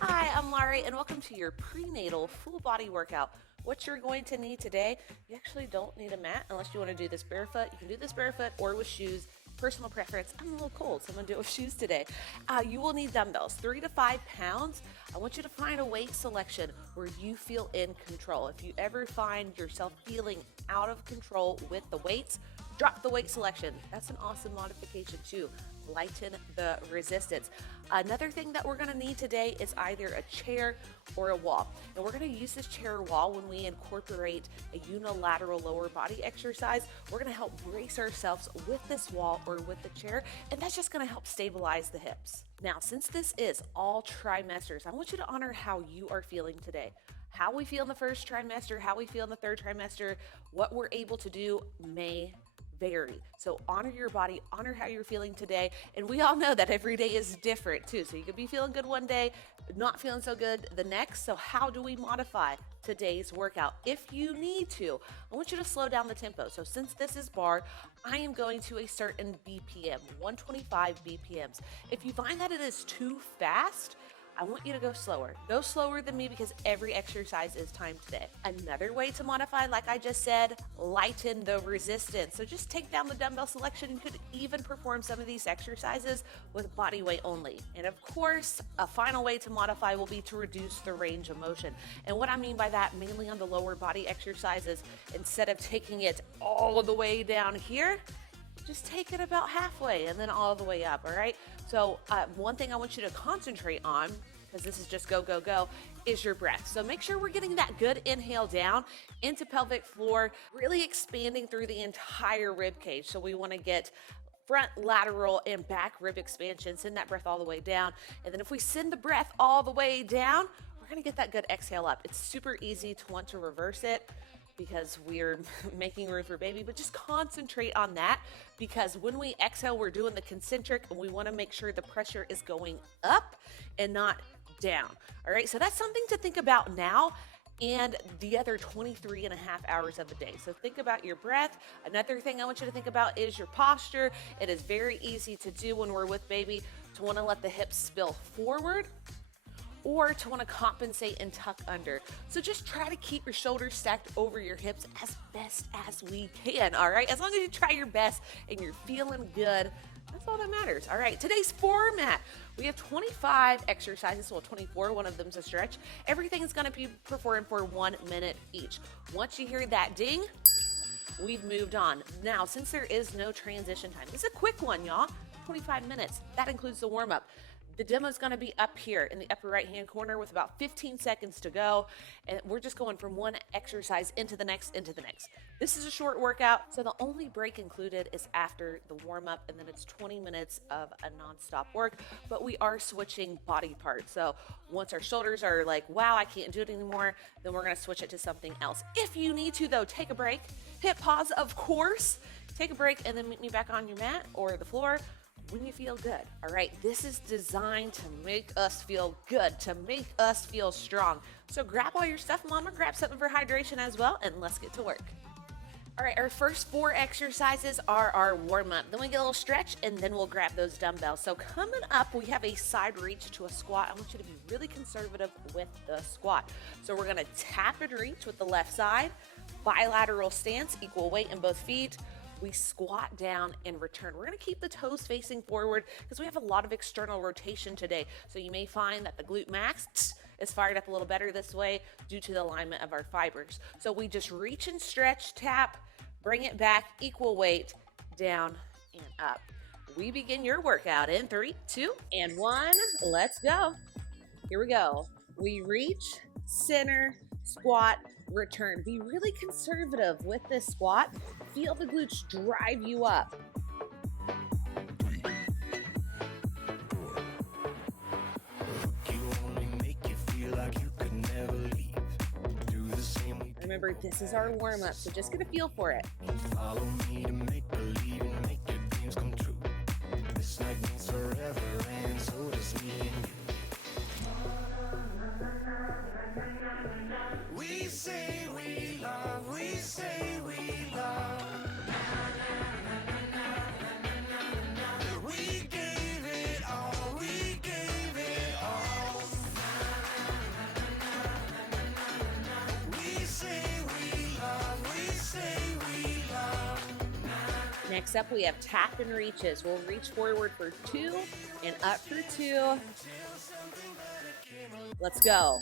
Hi, I'm Larie, and welcome to your prenatal full body workout. What you're going to need today, you actually don't need a mat unless you want to do this barefoot. You can do this barefoot or with shoes. Personal preference. I'm a little cold, so I'm gonna do it with shoes today. You will need dumbbells, 3 to 5 pounds. I want you to find a weight selection where you feel in control. If you ever find yourself feeling out of control with the weights, drop the weight selection. That's an awesome modification too. Lighten the resistance. Another thing that we're gonna need today is either a chair or a wall. And we're gonna use this chair or wall when we incorporate a unilateral lower body exercise. We're gonna help brace ourselves with this wall or with the chair, and that's just gonna help stabilize the hips. Now, since this is all trimesters, I want you to honor how you are feeling today. How we feel in the first trimester, how we feel in the third trimester, what we're able to do may vary. So honor your body, honor how you're feeling today. And we all know that every day is different too. So you could be feeling good one day, not feeling so good the next. So how do we modify today's workout? If you need to, I want you to slow down the tempo. So since this is bar, I am going to a certain BPM, 125 BPMs. If you find that it is too fast, I want you to go slower. Go slower than me because every exercise is timed today. Another way to modify, like I just said, lighten the resistance. So just take down the dumbbell selection. You could even perform some of these exercises with body weight only. And of course, a final way to modify will be to reduce the range of motion. And what I mean by that, mainly on the lower body exercises, instead of taking it all the way down here, just take it about halfway and then all the way up, all right? So one thing I want you to concentrate on, because this is just go, go, go, is your breath. So make sure we're getting that good inhale down into pelvic floor, really expanding through the entire rib cage. So we want to get front, lateral, and back rib expansion. Send that breath all the way down. And then if we send the breath all the way down, we're going to get that good exhale up. It's super easy to want to reverse it because we're making room for baby, but just concentrate on that because when we exhale, we're doing the concentric and we wanna make sure the pressure is going up and not down. All right, so that's something to think about now and the other 23 and a half hours of the day. So think about your breath. Another thing I want you to think about is your posture. It is very easy to do when we're with baby to wanna let the hips spill forward or to want to compensate and tuck under. So just try to keep your shoulders stacked over your hips as best as we can, all right? As long as you try your best and you're feeling good, that's all that matters. All right, today's format, we have 25 exercises, well 24, one of them's a stretch. Everything is gonna be performed for 1 minute each. Once you hear that ding, we've moved on. Now, since there is no transition time, it's a quick one, y'all, 25 minutes. That includes the warm-up. The demo is going to be up here in the upper right-hand corner with about 15 seconds to go. And we're just going from one exercise into the next, into the next. This is a short workout, so the only break included is after the warm-up, and then it's 20 minutes of a non-stop work, but we are switching body parts. So once our shoulders are like, wow, I can't do it anymore, then we're going to switch it to something else. If you need to, though, take a break, hit pause, of course, take a break, and then meet me back on your mat or the floor when you feel good. All right, this is designed to make us feel good, to make us feel strong. So grab all your stuff, mama, grab something for hydration as well, and let's get to work. All right, our first 4 exercises are our warm-up. Then we get a little stretch, and then we'll grab those dumbbells. So coming up, we have a side reach to a squat. I want you to be really conservative with the squat. So we're gonna tap and reach with the left side, bilateral stance, equal weight in both feet. We squat down and return. We're gonna keep the toes facing forward because we have a lot of external rotation today. So you may find that the glute max is fired up a little better this way due to the alignment of our fibers. So we just reach and stretch, tap, bring it back, equal weight, down and up. We begin your workout in 3, 2, and 1. Let's go. Here we go. We reach, center, squat, return. Be really conservative with this squat. Feel the glutes drive you up. Remember, this is our warm-up, so just get a feel for it. Follow me to make believe and make your dreams come true. This night means forever, and so does me and you. Next up, we have tap and reaches. We'll reach forward for 2 and up for 2. Let's go.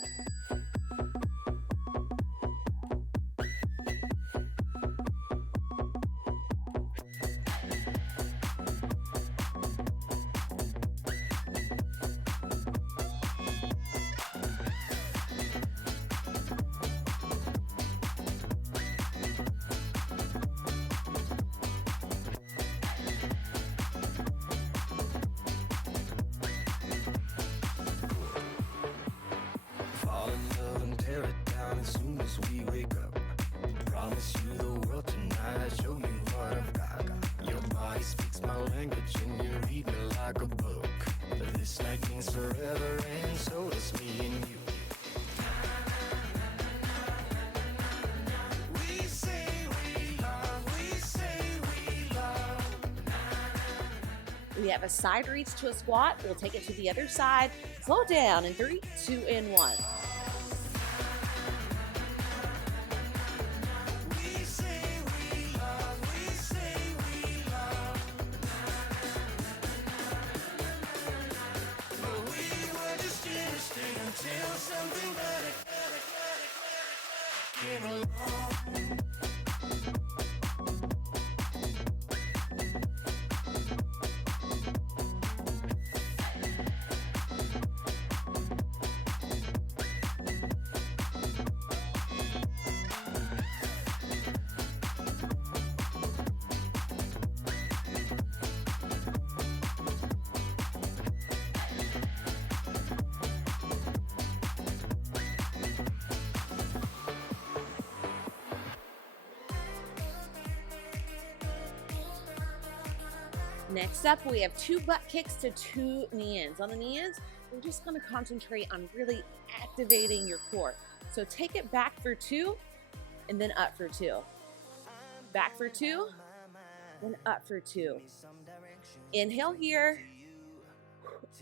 We have a side reach to a squat. We'll take it to the other side. Slow down in 3, 2, and 1. Next up, we have 2 butt kicks to 2 knee-ins. On the knee-ins, we're just going to concentrate on really activating your core. So take it back for 2, and then up for 2. Back for 2, then up for 2. Inhale here,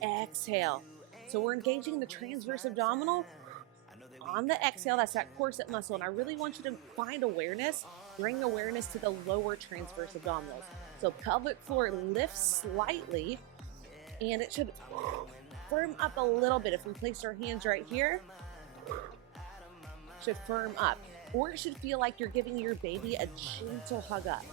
exhale. So we're engaging the transverse abdominal. On the exhale, that's that corset muscle, and I really want you to find awareness, bring awareness to the lower transverse abdominals. So pelvic floor lifts slightly, and it should firm up a little bit. If we place our hands right here, it should firm up. Or it should feel like you're giving your baby a gentle hug up.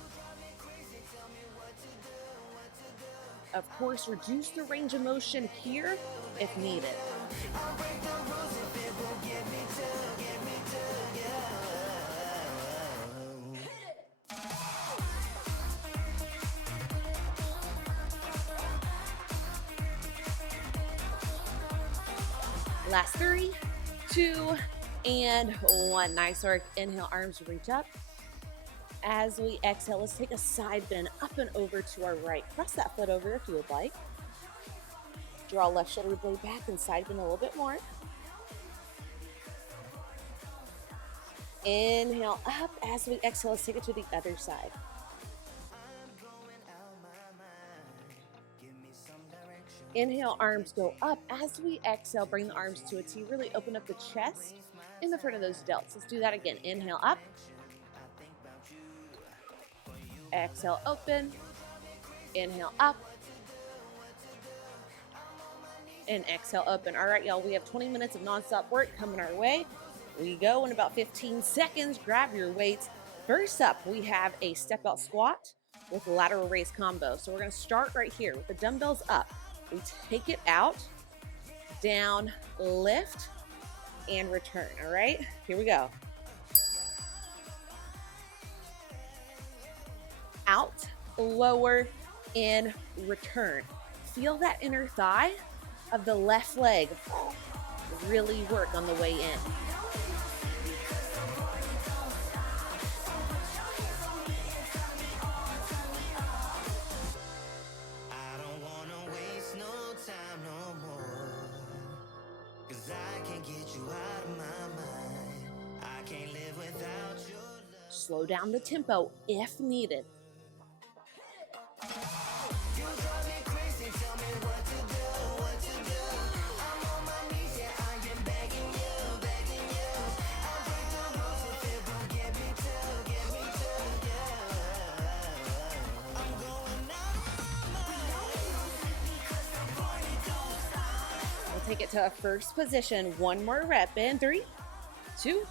Of course, reduce the range of motion here if needed. Last 3, 2, and 1. Nice work. Inhale, arms reach up. As we exhale, let's take a side bend up and over to our right. Cross that foot over if you would like. Draw left shoulder blade back and side bend a little bit more. Inhale up. As we exhale, let's take it to the other side. Inhale, arms go up. As we exhale, bring the arms to a T. Really open up the chest in the front of those delts. Let's do that again. Inhale up. Exhale, open. Inhale up. And exhale, open. All right, y'all, we have 20 minutes of nonstop work coming our way. We go in about 15 seconds. Grab your weights. First up, we have a step out squat with lateral raise combo. So we're going to start right here with the dumbbells up. We take it out, down, lift, and return. All right, here we go. Out, lower, in, return. Feel that inner thigh of the left leg really work on the way in. Slow down the tempo if needed. it to a first position. One more rep in 3, 2,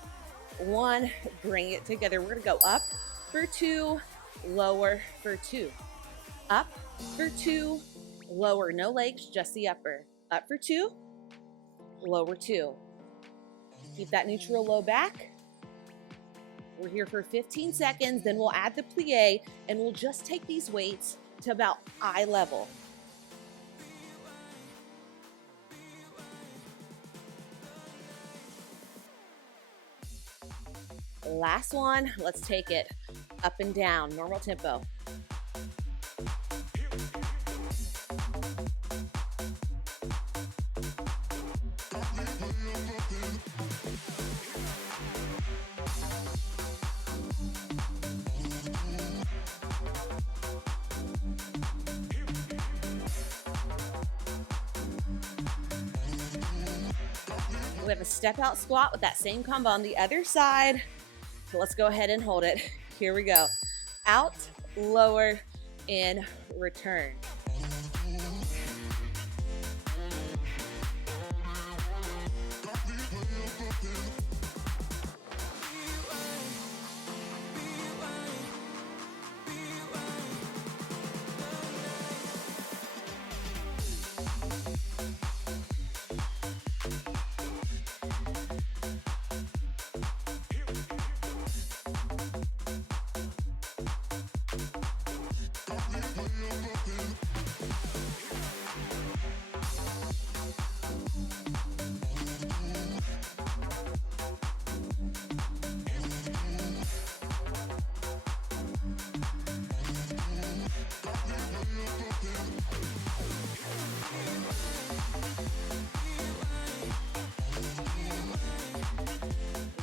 1. Bring it together. We're gonna go up for 2, lower for 2. Up for 2, lower. No legs, just the upper. Up for 2, lower 2. Keep that neutral low back. We're here for 15 seconds, then we'll add the plie, and we'll just take these weights to about eye level. Last one, let's take it up and down, normal tempo. We have a step out squat with that same combo on the other side. So let's go ahead and hold it. Here we go. Out, lower, in, return.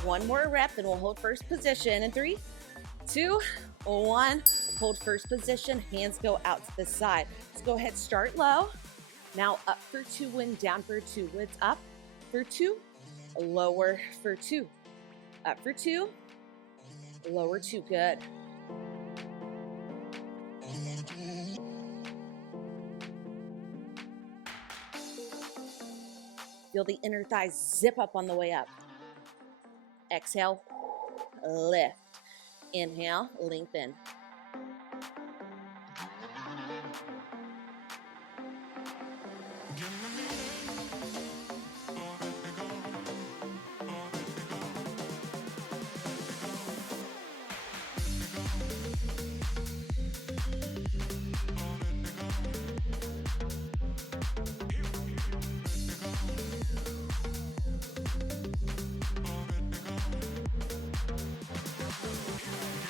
One more rep, and we'll hold first position in 3, 2, 1. Hold first position, hands go out to the side. Let's go ahead, start low. Now up for 2 and down for 2. Lids up for 2, lower for 2. Up for 2, lower 2, good. Feel the inner thighs zip up on the way up. Exhale, lift. Inhale, lengthen.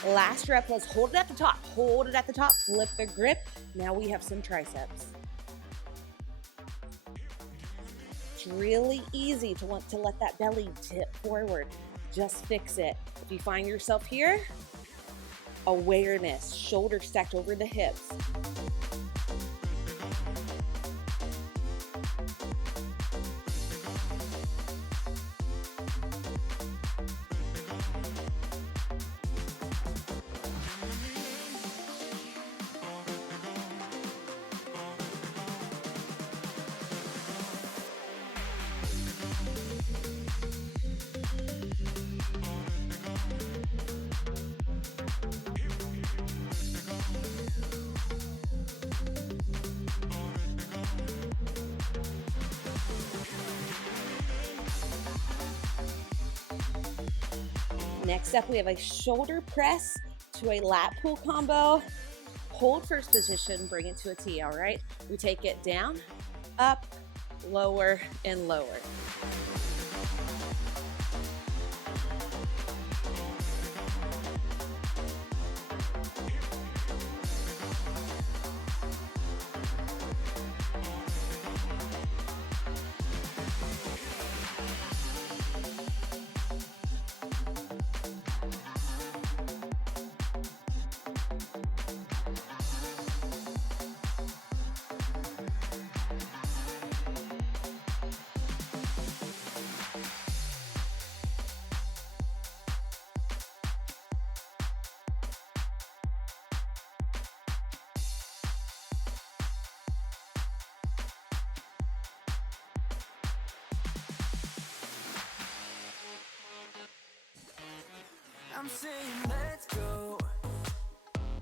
Last rep, let's hold it at the top. Hold it at the top, flip the grip. Now we have some triceps. It's really easy to want to let that belly tip forward. Just fix it. If you find yourself here, awareness, shoulders stacked over the hips. Next up, we have a shoulder press to a lat pull combo. Hold first position, bring it to a T, all right? We take it down, up, lower, and lower.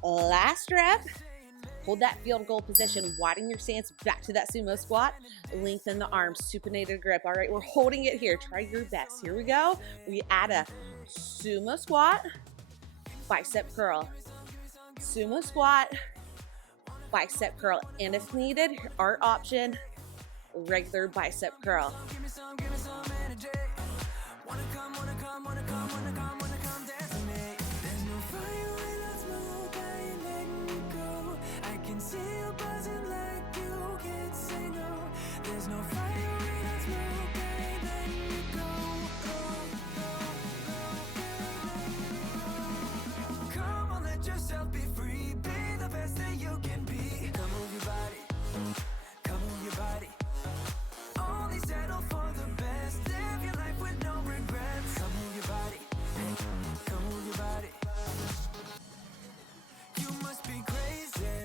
Last rep. Hold that field goal position, widen your stance back to that sumo squat, lengthen the arms, supinated grip. All right, we're holding it here. Try your best. Here we go. We add a sumo squat, bicep curl, sumo squat, bicep curl, and if needed, our option, regular bicep curl.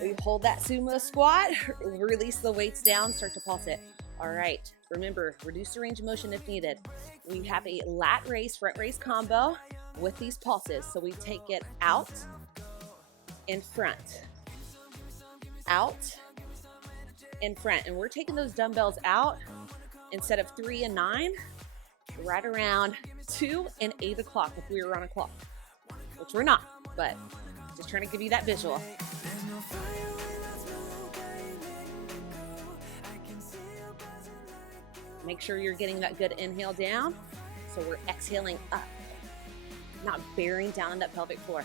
We hold that sumo squat, release the weights down, start to pulse it. All right, remember, reduce the range of motion if needed. We have a lat raise, front raise combo with these pulses. So we take it out, in front, out, in front. And we're taking those dumbbells out instead of 3 and 9, right around 2 and 8 o'clock if we were on a clock, which we're not, but just trying to give you that visual. Make sure you're getting that good inhale down. So we're exhaling up, not bearing down on that pelvic floor.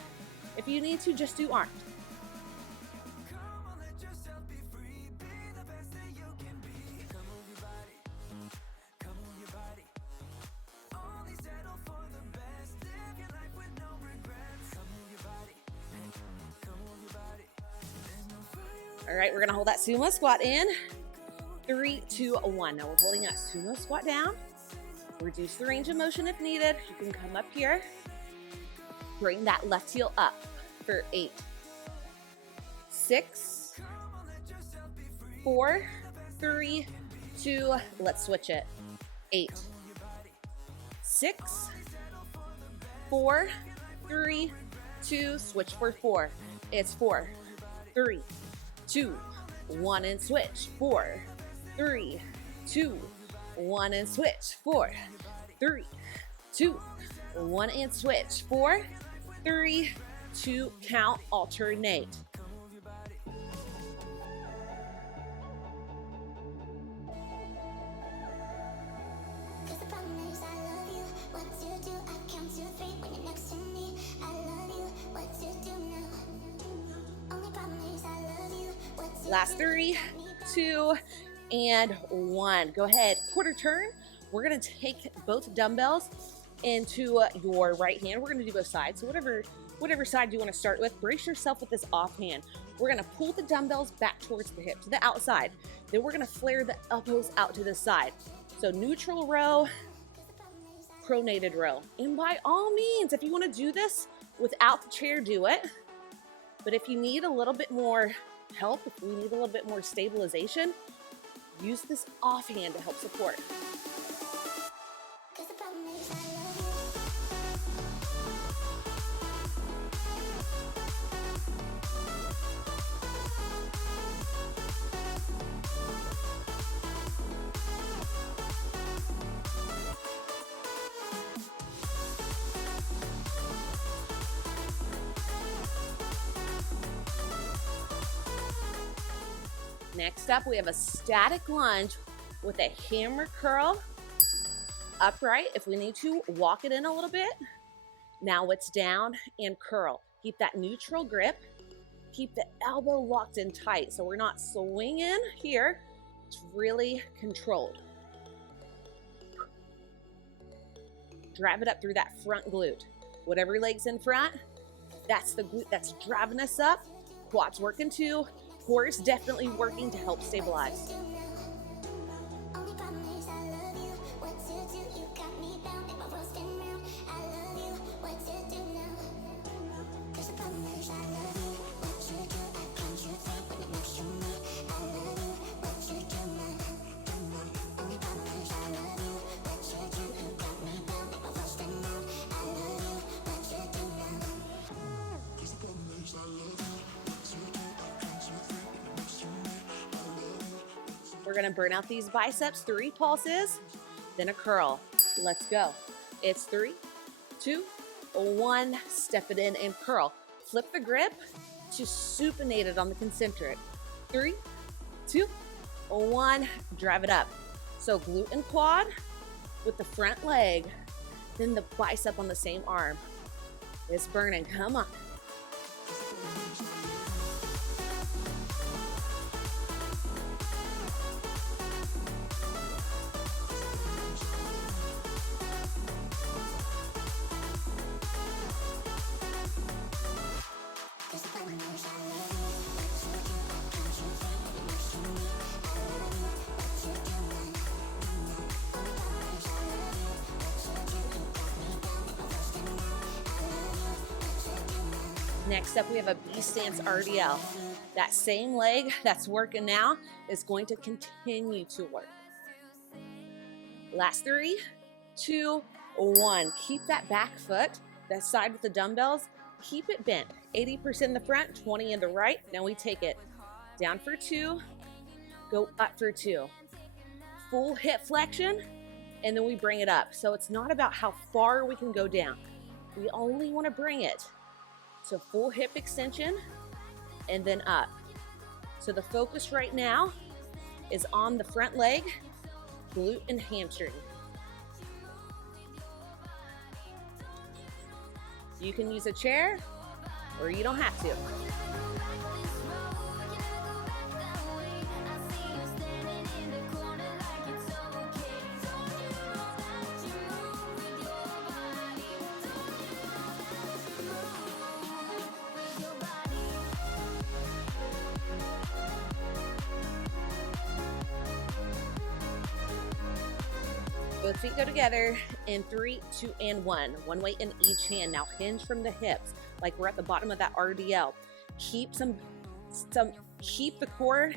If you need to, just do arms. All right, we're gonna hold that sumo squat in. 3, 2, 1. Now we're holding that sumo squat down. Reduce the range of motion if needed. You can come up here. Bring that left heel up for 8, 6, 4, 3, 2. Let's switch it. 8, 6, 4, 3, 2. Switch for 4. It's 4, 3, 2, 1 and switch. 4, 3, 2, 1 and switch. 4, 3, 2, 1 and switch. 4, 3, 2, count, alternate. Last 3, 2, and 1. Go ahead, quarter turn. We're gonna take both dumbbells into your right hand. We're gonna do both sides. So whatever side you wanna start with, brace yourself with this offhand. We're gonna pull the dumbbells back towards the hip, to the outside. Then we're gonna flare the elbows out to the side. So neutral row, pronated row. And by all means, if you wanna do this without the chair, do it. But if you need a little bit more help, if we need a little bit more stabilization, use this offhand to help support. Next up, we have a static lunge with a hammer curl upright. If we need to, walk it in a little bit. Now it's down and curl. Keep that neutral grip. Keep the elbow locked in tight so we're not swinging here. It's really controlled. Drive it up through that front glute. Whatever leg's in front, that's the glute that's driving us up. Quads working too. Core's definitely working to help stabilize. We're gonna burn out these biceps, 3 pulses, then a curl. Let's go. It's 3, 2, 1. Step it in and curl. Flip the grip to supinated on the concentric. 3, 2, 1. Drive it up. So glute and quad with the front leg, then the bicep on the same arm. It's burning. Come on. Next up, we have a B-stance RDL. That same leg that's working now is going to continue to work. Last 3, 2, 1. Keep that back foot, that side with the dumbbells, keep it bent. 80% in the front, 20 in the right. Now we take it down for 2, go up for 2. Full hip flexion, and then we bring it up. So it's not about how far we can go down. We only want to bring it. So full hip extension and then up. So the focus right now is on the front leg, glute and hamstring. You can use a chair or you don't have to. Both feet go together in 3, 2, and 1. One weight in each hand. Now hinge from the hips, like we're at the bottom of that RDL. Keep keep the core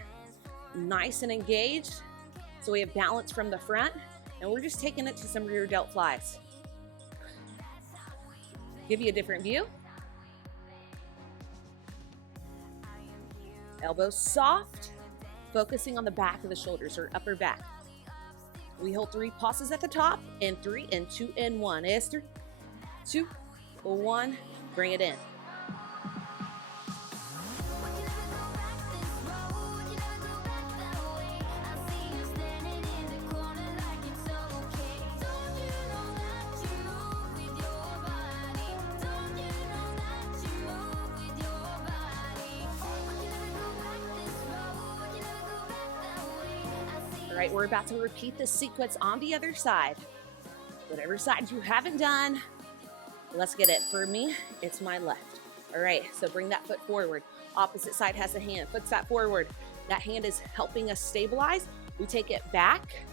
nice and engaged, so we have balance from the front, and we're just taking it to some rear delt flies. Give you a different view. Elbows soft, focusing on the back of the shoulders or upper back. We hold 3 pulses at the top, and 3, and 2, and 1. It's 3, 2, 1. Bring it in. All right, we're about to repeat this sequence on the other side. Whatever side you haven't done, let's get it. For me, it's my left. All right, so bring that foot forward. Opposite side has a hand. Foot's that forward. That hand is helping us stabilize. We take it back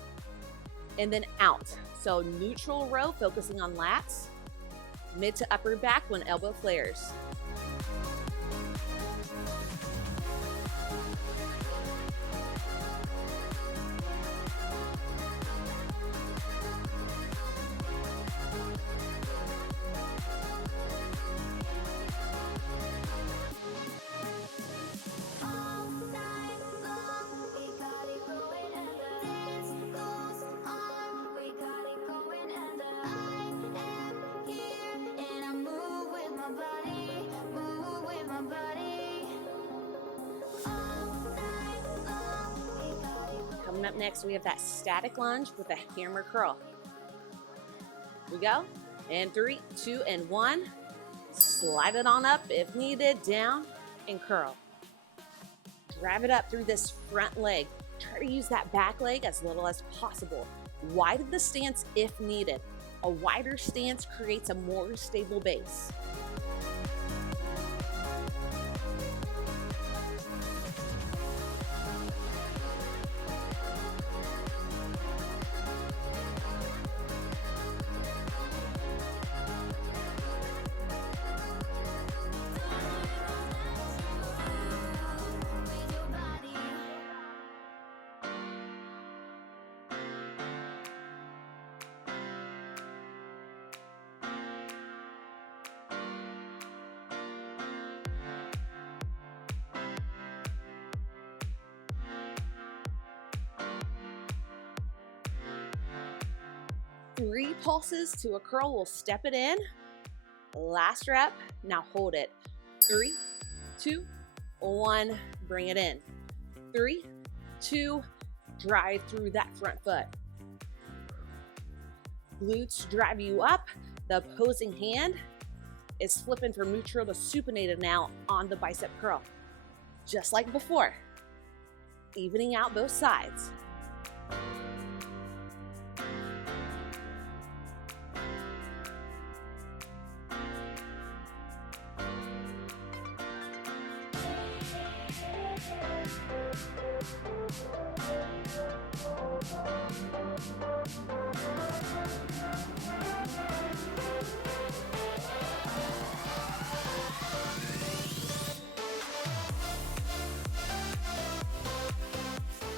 and then out. So neutral row, focusing on lats. Mid to upper back when elbow flares. Coming up next, we have that static lunge with a hammer curl. We go, and 3, 2, and 1. Slide it on up if needed, down, and curl. Drive it up through this front leg. Try to use that back leg as little as possible. Widen the stance if needed. A wider stance creates a more stable base. 3 pulses to a curl. We'll step it in. Last rep. Now hold it. 3, 2, 1. Bring it in. 3, 2. Drive through that front foot. Glutes drive you up. The opposing hand is flipping from neutral to supinated now on the bicep curl. Just like before. Evening out both sides.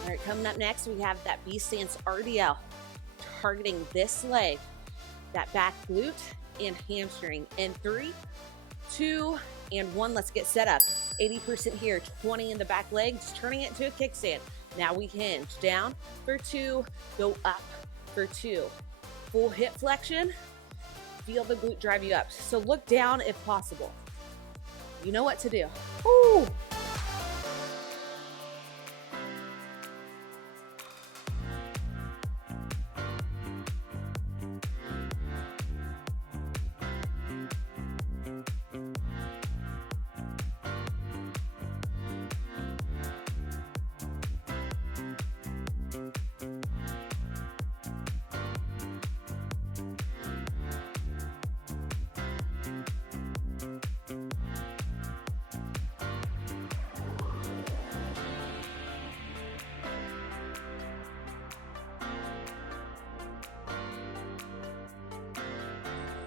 All right, coming up next, we have that BSTANCE RDL, targeting this leg, that back glute and hamstring. In 3, 2, and 1, let's get set up. 80% here, 20 in the back leg, just turning it into a kickstand. Now we hinge down for 2, go up for 2. Full hip flexion, feel the glute drive you up. So look down if possible. You know what to do. Woo!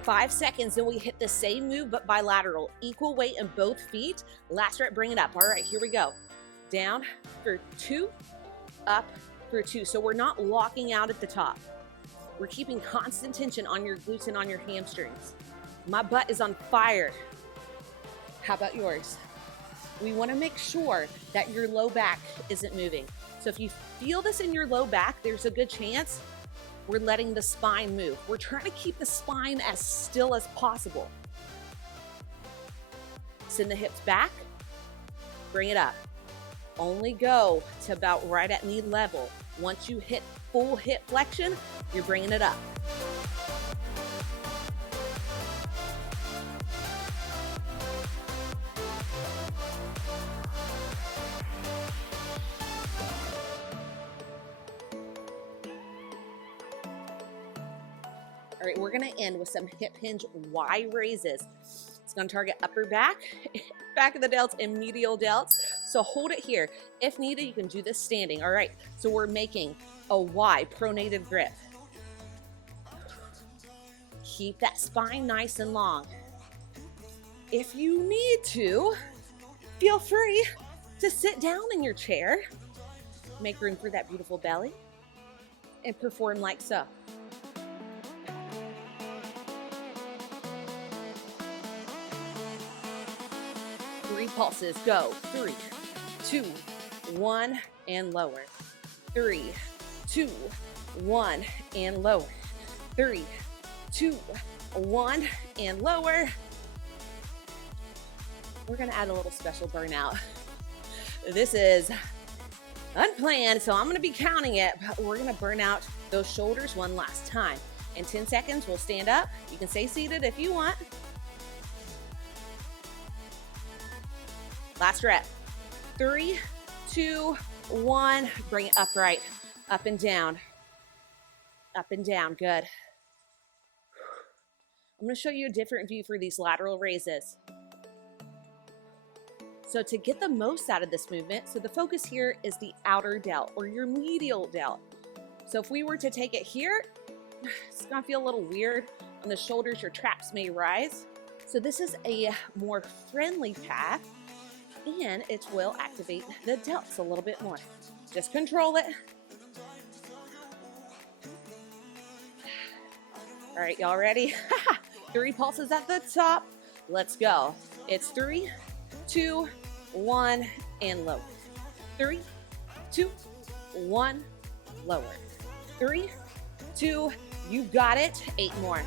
5 seconds, and we hit the same move, but bilateral. Equal weight in both feet. Last rep, bring it up. All right, here we go. Down for 2, up for 2. So we're not locking out at the top. We're keeping constant tension on your glutes and on your hamstrings. My butt is on fire. How about yours? We want to make sure that your low back isn't moving. So if you feel this in your low back, there's a good chance we're letting the spine move. We're trying to keep the spine as still as possible. Send the hips back, bring it up. Only go to about right at knee level. Once you hit full hip flexion, you're bringing it up. All right, we're gonna end with some hip hinge Y raises. It's gonna target upper back, back of the delts, and medial delts. So hold it here. If needed, you can do this standing. All right, so we're making a Y, pronated grip. Keep that spine nice and long. If you need to, feel free to sit down in your chair. Make room for that beautiful belly and perform like so. Pulses, go. 3, 2, 1, and lower. 3, 2, 1, and lower. 3, 2, 1, and lower. We're gonna add a little special burnout. This is unplanned, so I'm gonna be counting it, but we're gonna burn out those shoulders one last time. In 10 seconds, we'll stand up. You can stay seated if you want. Last rep. 3, 2, 1. Bring it upright. Up and down. Up and down. Good. I'm going to show you a different view for these lateral raises. So to get the most out of this movement, so the focus here is the outer delt or your medial delt. So if we were to take it here, it's going to feel a little weird on the shoulders. Your traps may rise. So this is a more friendly path, and it will activate the delts a little bit more. Just control it. All right, y'all ready? 3 pulses at the top. Let's go. It's 3, 2, 1, and lower. 3, 2, 1, lower. 3, 2, You got it. 8 more.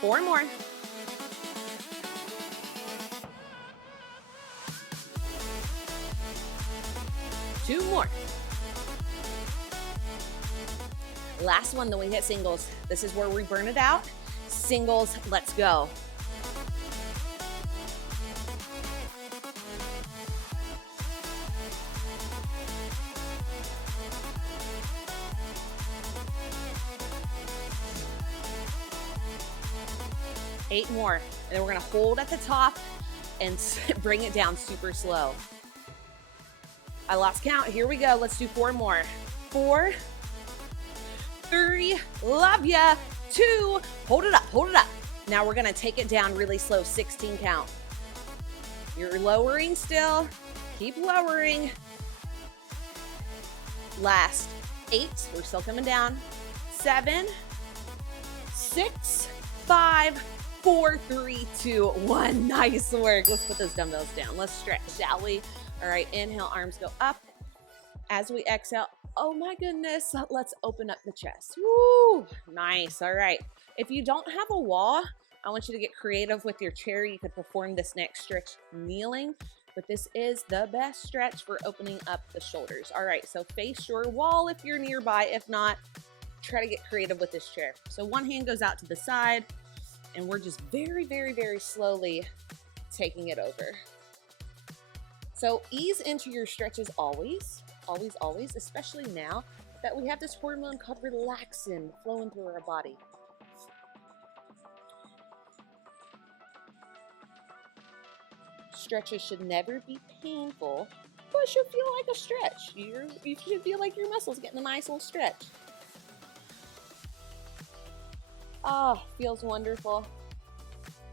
Four more. Two more. Last one, then we hit singles. This is where we burn it out. Singles, let's go. Eight more. And then we're gonna hold at the top and bring it down super slow. I lost count. Here we go. Let's do 4 more. 4, 3, love ya. 2, hold it up, hold it up. Now we're gonna take it down really slow, 16 count. You're lowering still. Keep lowering. Last 8, we're still coming down. 7, 6, 5, 4, 3, 2, 1. Nice work. Let's put those dumbbells down. Let's stretch, shall we? All right, inhale, arms go up. As we exhale, oh my goodness, let's open up the chest. Woo, nice. All right, if you don't have a wall, I want you to get creative with your chair. You could perform this next stretch kneeling, but this is the best stretch for opening up the shoulders. All right, so face your wall if you're nearby. If not, try to get creative with this chair. So one hand goes out to the side, and we're just very, very, very slowly taking it over. So ease into your stretches always, always, always, especially now that we have this hormone called relaxin flowing through our body. Stretches should never be painful, but it should feel like a stretch. You should feel like your muscles getting a nice little stretch. Oh, feels wonderful.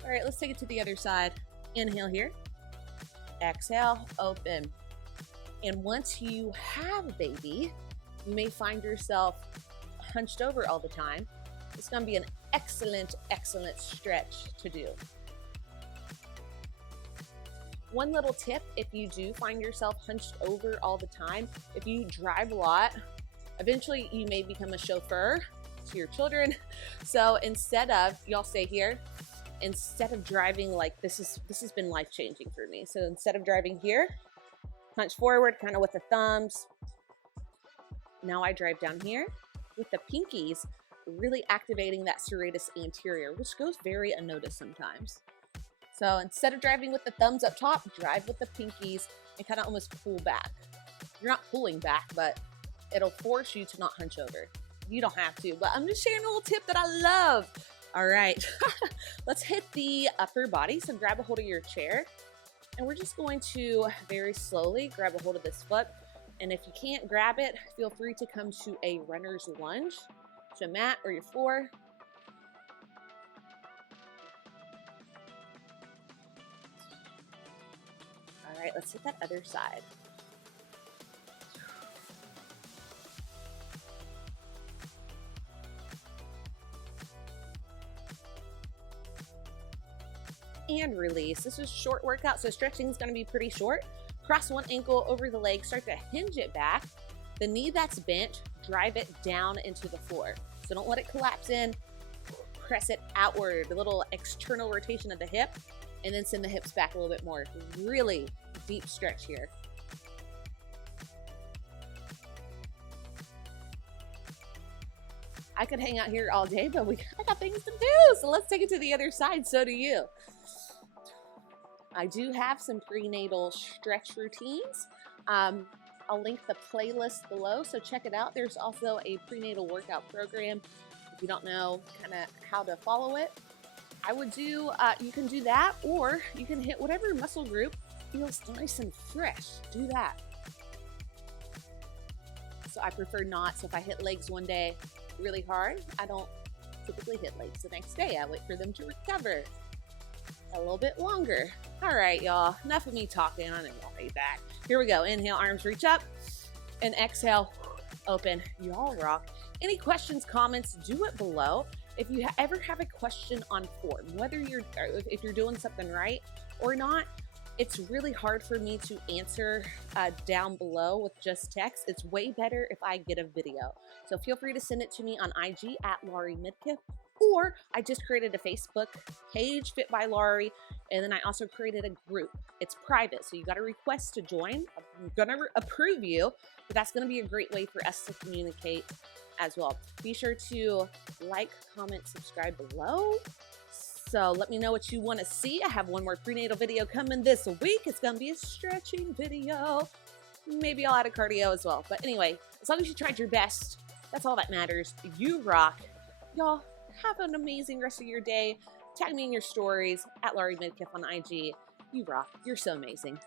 All right, let's take it to the other side. Inhale here. Exhale, open. And once you have a baby, you may find yourself hunched over all the time. It's gonna be an excellent, excellent stretch to do. One little tip, if you do find yourself hunched over all the time, if you drive a lot, eventually you may become a chauffeur to your children. So instead of, y'all stay here, instead of driving like this has been life-changing for me. So instead of driving here, hunch forward kind of with the thumbs. Now I drive down here with the pinkies, really activating that serratus anterior, which goes very unnoticed sometimes. So instead of driving with the thumbs up top, drive with the pinkies and kind of almost pull back. You're not pulling back, but it'll force you to not hunch over. You don't have to, but I'm just sharing a little tip that I love. All right, let's hit the upper body. So grab a hold of your chair, and we're just going to very slowly grab a hold of this foot. And if you can't grab it, feel free to come to a runner's lunge, to a mat or your floor. All right, let's hit that other side. And release. This is a short workout, so stretching is going to be pretty short. Cross one ankle over the leg, start to hinge it back. The knee that's bent, drive it down into the floor. So don't let it collapse in. Press it outward, a little external rotation of the hip, and then send the hips back a little bit more. Really deep stretch here. I could hang out here all day, but I got things to do, so let's take it to the other side. So do you. I do have some prenatal stretch routines. I'll link the playlist below, so check it out. There's also a prenatal workout program. If you don't know kind of how to follow it, I would do, you can do that, or you can hit whatever muscle group feels nice and fresh. Do that. So I prefer not. So if I hit legs one day really hard, I don't typically hit legs the next day. I wait for them to recover a little bit longer. All right, y'all, enough of me talking. I'm already back. Here we go. Inhale, arms reach up, and exhale, open. Y'all rock. Any questions, comments, do it below. If you ever have a question on form, whether if you're doing something right or not, it's really hard for me to answer down below with just text. It's way better if I get a video. So feel free to send it to me on IG at Larie Midkiff, or I just created a Facebook page, Fit by Larie, and then I also created a group. It's private, so you got to request to join. I'm gonna approve you, but that's gonna be a great way for us to communicate as well. Be sure to like, comment, subscribe below. So let me know what you want to see. I have one more prenatal video coming this week. It's going to be a stretching video. Maybe I'll add a cardio as well. But anyway, as long as you tried your best, that's all that matters. You rock. Y'all, have an amazing rest of your day. Tag me in your stories at Larie Midkiff on IG. You rock. You're so amazing.